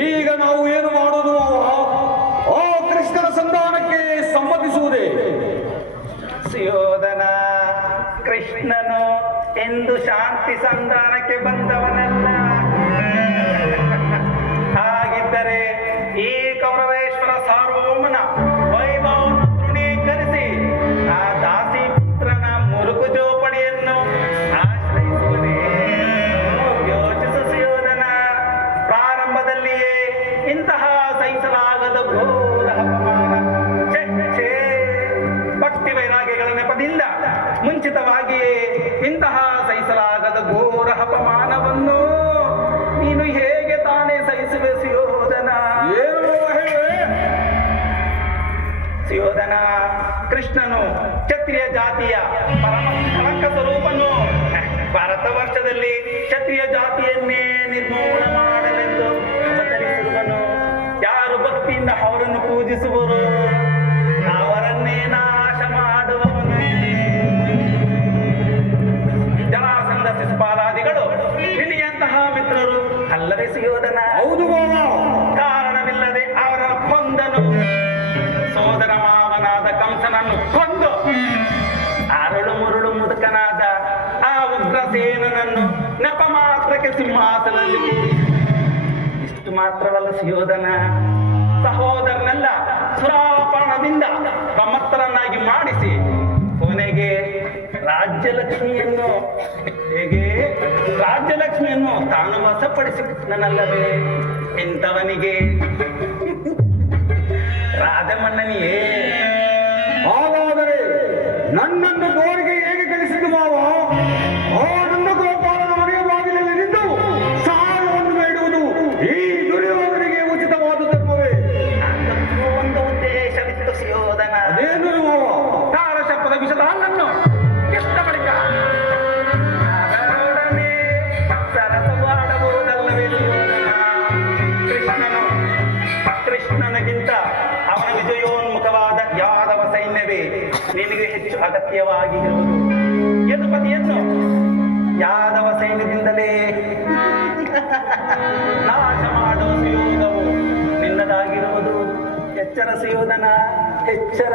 ಈಗ ನಾವು ಏನು ಮಾಡುವುದು ಆ ಕೃಷ್ಣನ ಸಂಧಾನಕ್ಕೆ ಸಮ್ಮತಿಸುವುದೇ? ಸುಯೋಧನ, ಕೃಷ್ಣನು ಎಂದು ಶಾಂತಿ ಸಂಧಾನಕ್ಕೆ ಬಂದವನಲ್ಲ. ಹಾಗಿದ್ದರೆ ಈ ಕೌರವೇಶ್ವರ ಸಾರ್ವಭೌಮನ ವೈಭವವನ್ನು ತೃಣೀಕರಿಸಿ ಆ ದಾಸಿ ಪುತ್ರನ ಮುರುಕು ಜೋಪಡಿಯನ್ನು ಆಶ್ರಯಿಸುವುದೇ? ಯೋಚಿಸು ಸುಯೋಧನ. ಪ್ರಾರಂಭದಲ್ಲಿಯೇ ಇಂತಹ ಸಹಿಸಲಾಗದ ಘೋರ ಅಪಮಾನ, ಭಕ್ತಿ ವೈರಾಗ್ಯಗಳ ನೆಪದಿಂದ ಮುಂಚಿತವಾಗಿಯೇ ಇಂತಹ ಸಹಿಸಲಾಗದ ಘೋರ ಅಪಮಾನವನ್ನು ನೀನು ಹೇಗೆ ತಾನೇ ಸಹಿಸುವೆ ಸುಯೋಧನ? ಸುಯೋಧನ, ಕೃಷ್ಣನು ಕ್ಷತ್ರಿಯ ಜಾತಿಯ ಪರಮ ಕಳಂಕ ಸ್ವರೂಪನು. ಭಾರತ ವರ್ಷದಲ್ಲಿ ಕ್ಷತ್ರಿಯ ಜಾತಿಯನ್ನೇ ನಿರ್ಮೂಲ ಮಾಡಲೆಂದು ಅವತರಿಸಿರುವನು. ಯಾರು ಭಕ್ತಿಯಿಂದ ಅವರನ್ನು ಪೂಜಿಸುವರು ಅವರನ್ನೇ ನಾಶ ಮಾಡುವವನು. ಜರಾಸಂಧ ಶಿಶುಪಾಲಾದಿಗಳು ನಿನಗೆಂತಹ ಮಿತ್ರರು ಅಲ್ಲವೇ ಸುಯೋಧನ? ಹೌದು. ಕಾರಣವಿಲ್ಲದೆ ಅವರನ್ನು ಕೊಂದನು. ಸೋದರ ಮಾವನಾದ ಕಂಸನನ್ನು ಕೊಂದು ಅರಳು ಮುರುಳು ಮುದುಕನಾದ ಆ ಉಗ್ರಸೇನನನ್ನು ನೆಪ ಮಾತ್ರಕ್ಕೆ ಸಿಂಹಾಸನದಲ್ಲಿ ಇಷ್ಟು ಮಾತ್ರವಲ್ಲ ಸುಯೋಧನ, ಸಹೋದರನೆಲ್ಲ ಸುರಾಪಣದಿಂದ ಗಮ್ಮತ್ತರನ್ನಾಗಿ ಮಾಡಿಸಿ ಕೊನೆಗೆ ರಾಜ್ಯಲಕ್ಷ್ಮಿಯನ್ನು ತಾನು ವಶಪಡಿಸಿನಲ್ಲವೇ? ಇಂಥವನಿಗೆ ರಾಜಮನ್ನನಿಯೇ? ಹಾಗಾದರೆ ನನ್ನನ್ನು ಗೋರಿಗೆ ಹೇಗೆ ಕಳಿಸಿದ್ದು ಮಾವ? ಆ ನನ್ನ ಗೋಪಾಲನ ಮನೆಯ ಬಾಗಿಲಲ್ಲಿ ನಿಂತು ಸಾಲವನ್ನು ಬೇಡುವುದು ಈ ದುರ್ಯೋಧನಿಗೆ ಉಚಿತವಾದ ಧರ್ಮವೇ? ಅದಕ್ಕೂ ಒಂದು ಉದ್ದೇಶವಿತ್ತು ಸುಯೋಧನ. ಅದೇನು ಮಾವ? ತಾರಶಪ್ಪದ ವಿಷದ ಹಣ್ಣನ್ನು ಕೆಟ್ಟ ಬಳಿಕ ಅದರೊಡನೆ ಸರಸವಾಡಬಹುದಲ್ಲವೇ ಸುಯೋಧನ? ಕೃಷ್ಣನಿಗಿಂತ ಅವನ ವಿಜಯೋನ್ಮುಖವಾದ ಯಾದವ ಸೈನ್ಯವೇ ನಿನಗೆ ಹೆಚ್ಚು ಅಗತ್ಯವಾಗಿರುವುದು. ಯದುಪತಿಯನ್ನು ಯಾದವ ಸೈನ್ಯದಿಂದಲೇ ನಾಶ ಮಾಡುವ ಸುಯೋಧವು ನಿನ್ನದಾಗಿರುವುದು. ಎಚ್ಚರ ಸುಯೋಧನ, ಎಚ್ಚರ.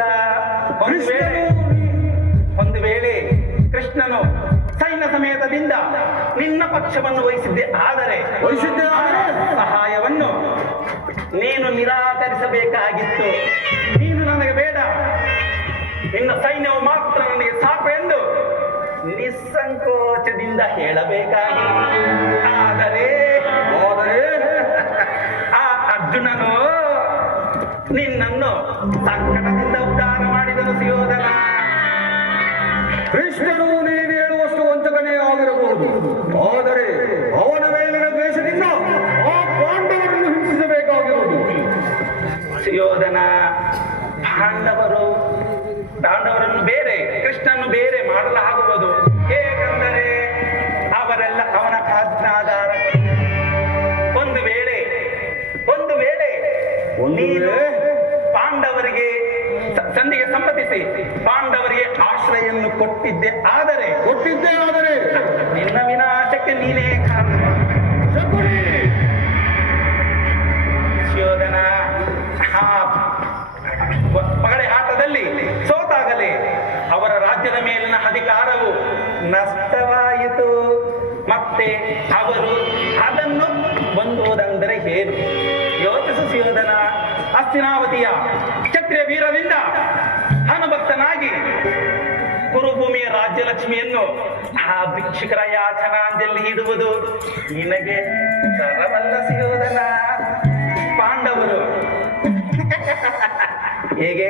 ಒಂದು ವೇಳೆ ಕೃಷ್ಣನು ಸೈನ್ಯ ಸಮೇತದಿಂದ ನಿನ್ನ ಪಕ್ಷವನ್ನು ವಹಿಸಿದ್ದೆ ಆದರೆ ಸಹಾಯವನ್ನು ನೀನು ನಿರಾಕರಿಸಬೇಕಾಗಿತ್ತು. ನೀನು ನನಗೆ ಬೇಡ, ನಿನ್ನ ಸೈನ್ಯವು ಮಾತ್ರ ನನಗೆ ಸಾಕು ಎಂದು ನಿಸ್ಸಂಕೋಚದಿಂದ ಹೇಳಬೇಕಾಗಿತ್ತು. ಆದರೆ ಆ ಅರ್ಜುನನು ನಿನ್ನನ್ನು ಸಂಕಟದಿಂದ ಉದ್ಧಾರ ಮಾಡಿದನು ಸುಯೋಧನ. ಕೃಷ್ಣನು ನೀನು ಹೇಳುವಷ್ಟು ವಂಚಕನೇ ಆಗಿರಬಹುದು, ಆದರೆ ಅವನ ಮೇಲಿನ ದ್ವೇಷದಿಂದ ಆ ಪಾಂಡವರನ್ನು ಹಿಂಸಿಸಬೇಕಾಗಿರುವುದು. ಸುಯೋಧನ, ಪಾಂಡವರನ್ನು ಬೇರೆ ಕೃಷ್ಣನ್ನು ಬೇರೆ ಮಾಡಲಾಗುವುದು. ಹೇಗೆಂದರೆ ಅವರೆಲ್ಲ ಅವನ ಆಜ್ಞಾಧಾರ. ಒಂದು ವೇಳೆ ನೀನು ಪಾಂಡವರಿಗೆ ಸಂಧಿಗೆ ಸಮ್ಮತಿಸಿ ಪಾಂಡವರಿಗೆ ಆಶ್ರಯನ್ನು ಕೊಟ್ಟಿದ್ದೆ ಆದರೆ ನಿನ್ನ ವಿನಾಶಕ್ಕೆ ನೀನೇ ಕಾರಣ. ಸುಯೋಧನ, ಪಗಡೆ ಆಟದಲ್ಲಿ ಸೋತಾಗಲೇ ಅವರ ರಾಜ್ಯದ ಮೇಲಿನ ಅಧಿಕಾರವು ನಷ್ಟವಾಯಿತು. ಮತ್ತೆ ಅವರು ಅದನ್ನು ಹೊಂದುವುದೆಂದರೆ ಏನು? ಯೋಚಿಸು ಸುಯೋಧನ. ಹಸ್ತಿನಾವತಿಯ ಕ್ಷತ್ರಿಯ ವೀರರಿಂದ ಅನುಭಕ್ತನಾಗಿ ಕುರುಭೂಮಿಯ ರಾಜ್ಯಲಕ್ಷ್ಮಿಯನ್ನು ಆ ಭಿಕ್ಷುಕರ ಯಾಚನಾಂಜಲಿ ಇಡುವುದು ನಿನಗೆ ತರವಲ್ಲ ಸುಯೋಧನ. ಪಾಂಡವರು ಹೇಗೆ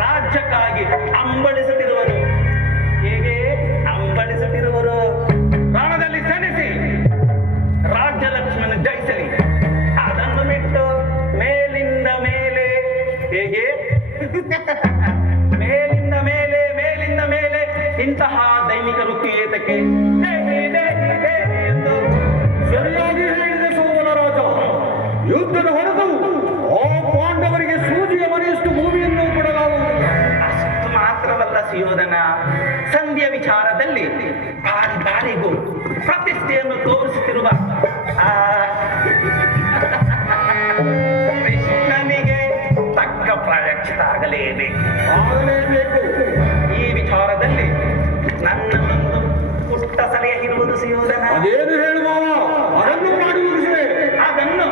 ರಾಜ್ಯಕ್ಕಾಗಿ ಅಂಬಳಿಸುತ್ತಿರುವರು ಪ್ರಾಣದಲ್ಲಿ ಸೆಣಸಿ ರಾಜ್ಯಲಕ್ಷ್ಮಿಯನ್ನು ಜಯಿಸಲಿ. ಅದನ್ನು ಬಿಟ್ಟು ಮೇಲಿಂದ ಮೇಲೆ ಮೇಲಿಂದ ಮೇಲೆ ಇಂತಹ ದೈನಿಕ ವೃತ್ತಿ ಏತಕ್ಕೆ? ಎಂದು ಸರಿಯಾಗಿ ಹೇಳಿದ ಸೋಮನ ರಾಜ. ಯುದ್ಧದ ಹೊರತು ಆ ಪಾಂಡವರಿಗೆ ಸೂಜಿಯ ಮನೆಯಷ್ಟು ಭೂಮಿಯನ್ನು ಕೊಡಲಾಗುವುದಿಲ್ಲ. ಅಷ್ಟು ಮಾತ್ರವಲ್ಲ ಸುಯೋಧನ, ಸಂಧಿಯ ವಿಚಾರದಲ್ಲಿ ಬಾರಿಗೂ ಪ್ರತಿಷ್ಠೆಯನ್ನು ತೋರಿಸುತ್ತಿರುವ ಮಾಡಲೇಬೇಕು. ಈ ವಿಚಾರದಲ್ಲಿ ನನ್ನನ್ನೊಂದು ಪುಟ್ಟ ಸಲಹೆ ಇರುವುದು ಸುಯೋಧನ. ಅದೇನು ಹೇಳುವ ಅದನ್ನು ಮಾಡಿ ಮುಗಿಸುವೆ. ಅದನ್ನು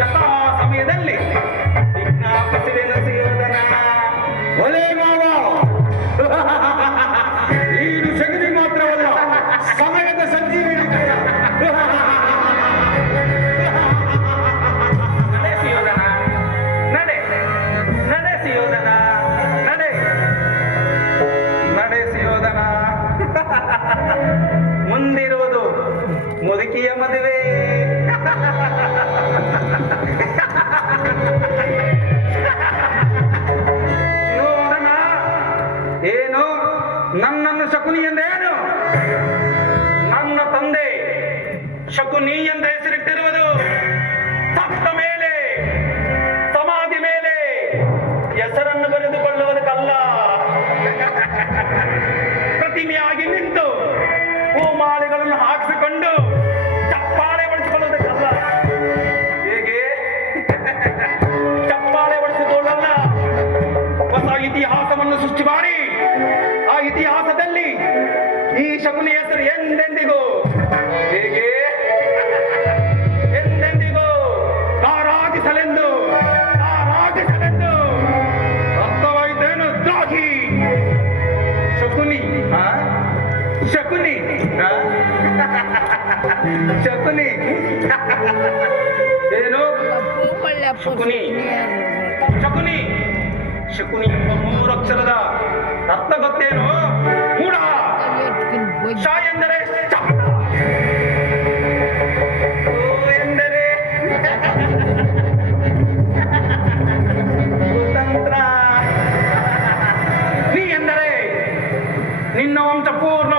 ಯಥಾ ಸಮಯದಲ್ಲಿ ವಿಜ್ಞಾಪಿಸುವೆನು ಸುಯೋಧನ. ಒಲೆ ಮಾವ, ನೀನು ಶಕ್ತಿ ಮಾತ್ರವಲ್ಲ, ಸಮಯದ ಸಂಜೀವಿನಿ. ನಡೆ ಸುಯೋಧನ, ನಡೆ ನಡೆ ಸುಯೋಧನ, ನಡೆ ನಡೆ ಸುಯೋಧನ. ಮುಂದಿರುವುದು ಮುದುಕಿಯ ಮದುವೆ. ನೋಡಣ, ಏನು ನನ್ನನ್ನು ಶಕುನಿ ಎಂದೇನು? ನನ್ನ ತಂದೆ ಶಕುನಿ ಎಂದು ಹೆಸರಿಟ್ಟಿರುವುದು ಸತ್ತ ಮೇಲೆ ಸಮಾಧಿ ಮೇಲೆ ಹೆಸರನ್ನು ಬರೆದುಕೊಳ್ಳುವುದಕ್ಕಲ್ಲ, ಪ್ರತಿಮೆಯಾಗಿ ನಿಂತು ಹೂಮಾಲೆಗಳನ್ನು ಹಾಕಿಸಿಕೊಂಡು ಚಪ್ಪಾಳೆ ಹೊಡೆಸಿಕೊಳ್ಳುವುದಕ್ಕಲ್ಲ. ಹೇಗೆ ಚಪ್ಪಾಳೆ ಹೊಡೆಸಿಕೊಳ್ಳಲ್ಲ, ಹೊಸ ಇತಿಹಾಸವನ್ನು ಸೃಷ್ಟಿ ಮಾಡಿ ಆ ಇತಿಹಾಸದಲ್ಲಿ ಈ ಶಕುನಿ ಹೆಸರು ಎಂದೆಂದಿಗೂ ಹೇಗೆ ಎಂದೆಂದಿಗೂ ತಾರಾಜಿಸಲೆಂದು ಅರ್ಥವಾಯಿತೇನು ದ್ರೋಹಿ? ಶಕುನಿ ಶಕುನಿ ಶಕುನಿ ಏನು ಶಕುನಿ ಶಕುನಿ ಶಕುನಿ ಎಂಬ 3 ಅಕ್ಷರದ ಅರ್ಥ ಗೊತ್ತೇನು? ಮೂಢ. ಶ ಎಂದರೆ ಶಪಥ,